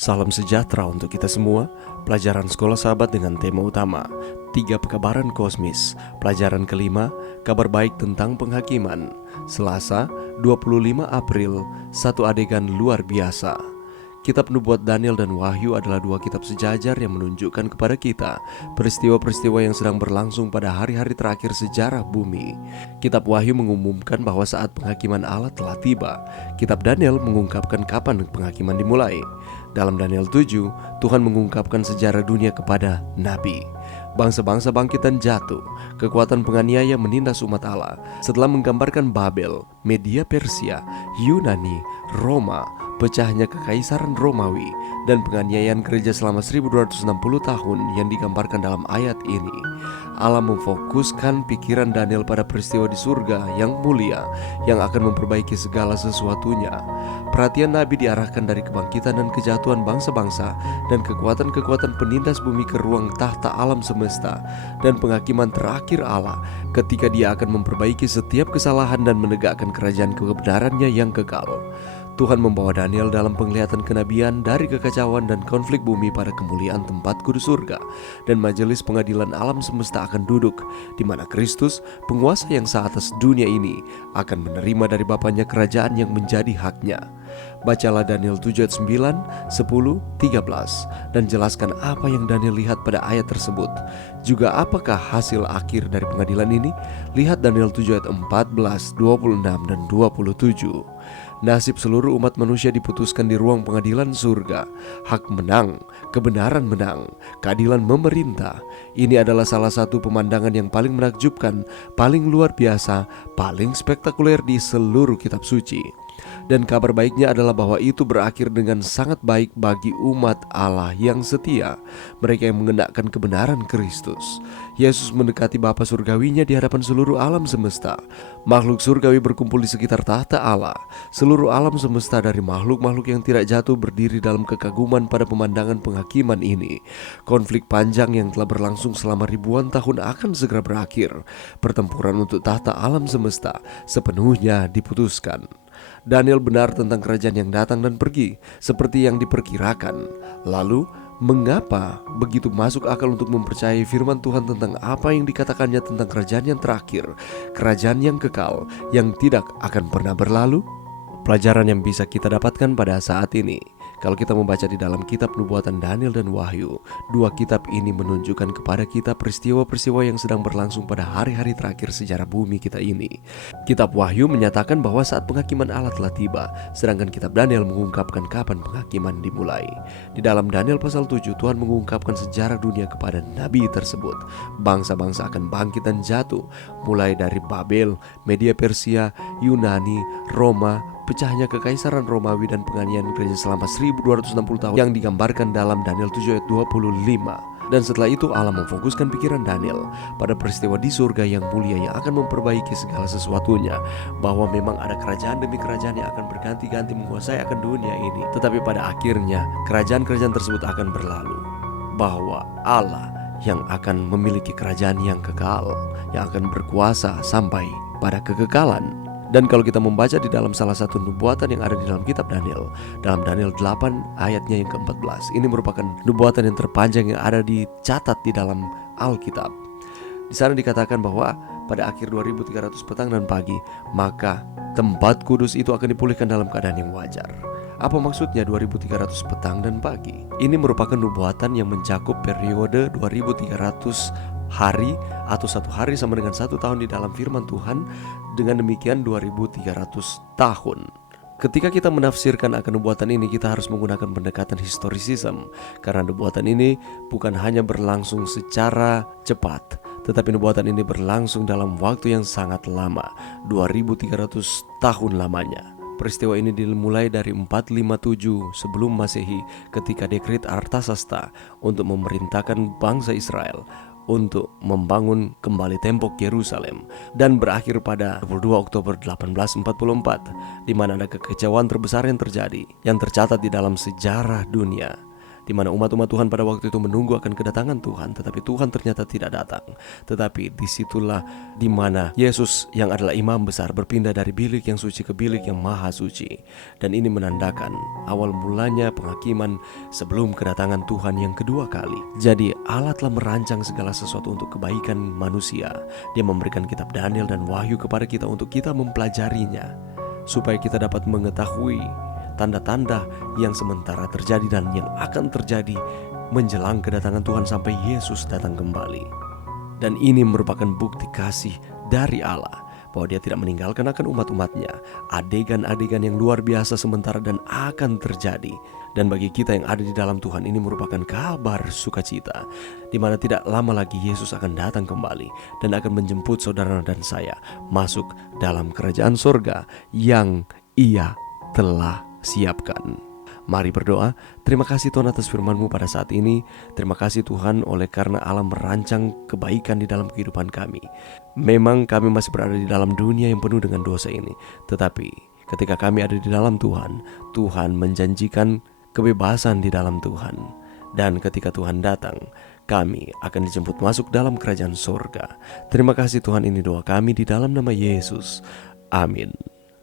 Salam sejahtera untuk kita semua. Pelajaran Sekolah Sahabat dengan tema utama 3 Pekabaran Kosmis. Pelajaran kelima, kabar baik tentang penghakiman. Selasa, 25 April, satu adegan luar biasa. Kitab Nubuat Daniel dan Wahyu adalah dua kitab sejajar yang menunjukkan kepada kita peristiwa-peristiwa yang sedang berlangsung pada hari-hari terakhir sejarah bumi. Kitab Wahyu mengumumkan bahwa saat penghakiman Allah telah tiba. Kitab Daniel mengungkapkan kapan penghakiman dimulai. Dalam Daniel 7, Tuhan mengungkapkan sejarah dunia kepada Nabi. Bangsa-bangsa bangkit dan jatuh. Kekuatan penganiaya menindas umat Allah. Setelah menggambarkan Babel, Media Persia, Yunani, Roma, pecahnya kekaisaran Romawi, dan penganiayaan gereja selama 1260 tahun yang digambarkan dalam ayat ini, Allah memfokuskan pikiran Daniel pada peristiwa di surga yang mulia yang akan memperbaiki segala sesuatunya. Perhatian Nabi diarahkan dari kebangkitan dan kejatuhan bangsa-bangsa dan kekuatan-kekuatan penindas bumi ke ruang tahta alam semesta dan penghakiman terakhir Allah ketika Dia akan memperbaiki setiap kesalahan dan menegakkan kerajaan kebenarannya yang kekal. Tuhan membawa Daniel dalam penglihatan kenabian dari kekacauan dan konflik bumi pada kemuliaan tempat kudus surga, dan majelis pengadilan alam semesta akan duduk, di mana Kristus, penguasa yang seatas dunia ini, akan menerima dari Bapaknya kerajaan yang menjadi haknya. Bacalah Daniel 7 ayat 9, 10, 13 dan jelaskan apa yang Daniel lihat pada ayat tersebut. Juga apakah hasil akhir dari pengadilan ini? Lihat Daniel 7 ayat 14, 26 dan 27. Nasib seluruh umat manusia diputuskan di ruang pengadilan surga. Hak menang, kebenaran menang, keadilan memerintah. Ini adalah salah satu pemandangan yang paling menakjubkan, paling luar biasa, paling spektakuler di seluruh kitab suci. Dan kabar baiknya adalah bahwa itu berakhir dengan sangat baik bagi umat Allah yang setia, mereka yang mengenakan kebenaran Kristus. Yesus mendekati Bapa surgawinya di hadapan seluruh alam semesta. Makhluk surgawi berkumpul di sekitar tahta Allah. Seluruh alam semesta dari makhluk-makhluk yang tidak jatuh berdiri dalam kekaguman pada pemandangan penghakiman ini. Konflik panjang yang telah berlangsung selama ribuan tahun akan segera berakhir. Pertempuran untuk tahta alam semesta sepenuhnya diputuskan. Daniel benar tentang kerajaan yang datang dan pergi, seperti yang diperkirakan. Lalu, mengapa begitu masuk akal untuk mempercayai firman Tuhan tentang apa yang dikatakannya tentang kerajaan yang terakhir, kerajaan yang kekal, yang tidak akan pernah berlalu? Pelajaran yang bisa kita dapatkan pada saat ini, kalau kita membaca di dalam kitab Nubuatan Daniel dan Wahyu, dua kitab ini menunjukkan kepada kita peristiwa-peristiwa yang sedang berlangsung pada hari-hari terakhir sejarah bumi kita ini. Kitab Wahyu menyatakan bahwa saat penghakiman Allah telah tiba, sedangkan kitab Daniel mengungkapkan kapan penghakiman dimulai. Di dalam Daniel pasal 7, Tuhan mengungkapkan sejarah dunia kepada nabi tersebut. Bangsa-bangsa akan bangkit dan jatuh, mulai dari Babel, Media Persia, Yunani, Roma, pecahnya kekaisaran Romawi dan penganiayaan gereja selama 1260 tahun yang digambarkan dalam Daniel 7 ayat 25. Dan setelah itu Allah memfokuskan pikiran Daniel pada peristiwa di surga yang mulia yang akan memperbaiki segala sesuatunya, bahwa memang ada kerajaan demi kerajaan yang akan berganti-ganti menguasai akan dunia ini, tetapi pada akhirnya kerajaan-kerajaan tersebut akan berlalu, bahwa Allah yang akan memiliki kerajaan yang kekal, yang akan berkuasa sampai pada kekekalan. Dan kalau kita membaca di dalam salah satu nubuatan yang ada di dalam kitab Daniel, dalam Daniel 8 ayatnya yang ke-14, ini merupakan nubuatan yang terpanjang yang ada dicatat di dalam Alkitab. Di sana dikatakan bahwa pada akhir 2300 petang dan pagi, maka tempat kudus itu akan dipulihkan dalam keadaan yang wajar. Apa maksudnya 2300 petang dan pagi? Ini merupakan nubuatan yang mencakup periode 2300 hari atau satu hari sama dengan satu tahun di dalam firman Tuhan. Dengan demikian 2300 tahun. Ketika kita menafsirkan akan nubuatan ini, kita harus menggunakan pendekatan historisism, karena nubuatan ini bukan hanya berlangsung secara cepat, tetapi nubuatan ini berlangsung dalam waktu yang sangat lama, 2300 tahun lamanya. Peristiwa ini dimulai dari 457 sebelum Masehi, ketika dekret Artasasta untuk memerintahkan bangsa Israel untuk membangun kembali tembok Yerusalem, dan berakhir pada 22 Oktober 1844, di mana ada kekecewaan terbesar yang terjadi, yang tercatat di dalam sejarah dunia, di mana umat-umat Tuhan pada waktu itu menunggu akan kedatangan Tuhan, tetapi Tuhan ternyata tidak datang. Tetapi disitulah di mana Yesus yang adalah imam besar berpindah dari bilik yang suci ke bilik yang maha suci. Dan ini menandakan awal mulanya penghakiman sebelum kedatangan Tuhan yang kedua kali. Jadi Allah telah merancang segala sesuatu untuk kebaikan manusia. Dia memberikan kitab Daniel dan Wahyu kepada kita untuk kita mempelajarinya, supaya kita dapat mengetahui tanda-tanda yang sementara terjadi dan yang akan terjadi menjelang kedatangan Tuhan sampai Yesus datang kembali. Dan ini merupakan bukti kasih dari Allah bahwa Dia tidak meninggalkan akan umat-umatnya. Adegan-adegan yang luar biasa sementara dan akan terjadi. Dan bagi kita yang ada di dalam Tuhan, ini merupakan kabar sukacita, di mana tidak lama lagi Yesus akan datang kembali dan akan menjemput saudara dan saya masuk dalam kerajaan surga yang Ia telah siapkan. Mari berdoa. Terima kasih Tuhan atas firman-Mu pada saat ini. Terima kasih Tuhan oleh karena Allah merancang kebaikan di dalam kehidupan kami. Memang kami masih berada di dalam dunia yang penuh dengan dosa ini, tetapi ketika kami ada di dalam Tuhan, Tuhan menjanjikan kebebasan di dalam Tuhan. Dan ketika Tuhan datang, kami akan dijemput masuk dalam kerajaan surga. Terima kasih Tuhan, ini doa kami di dalam nama Yesus. Amin.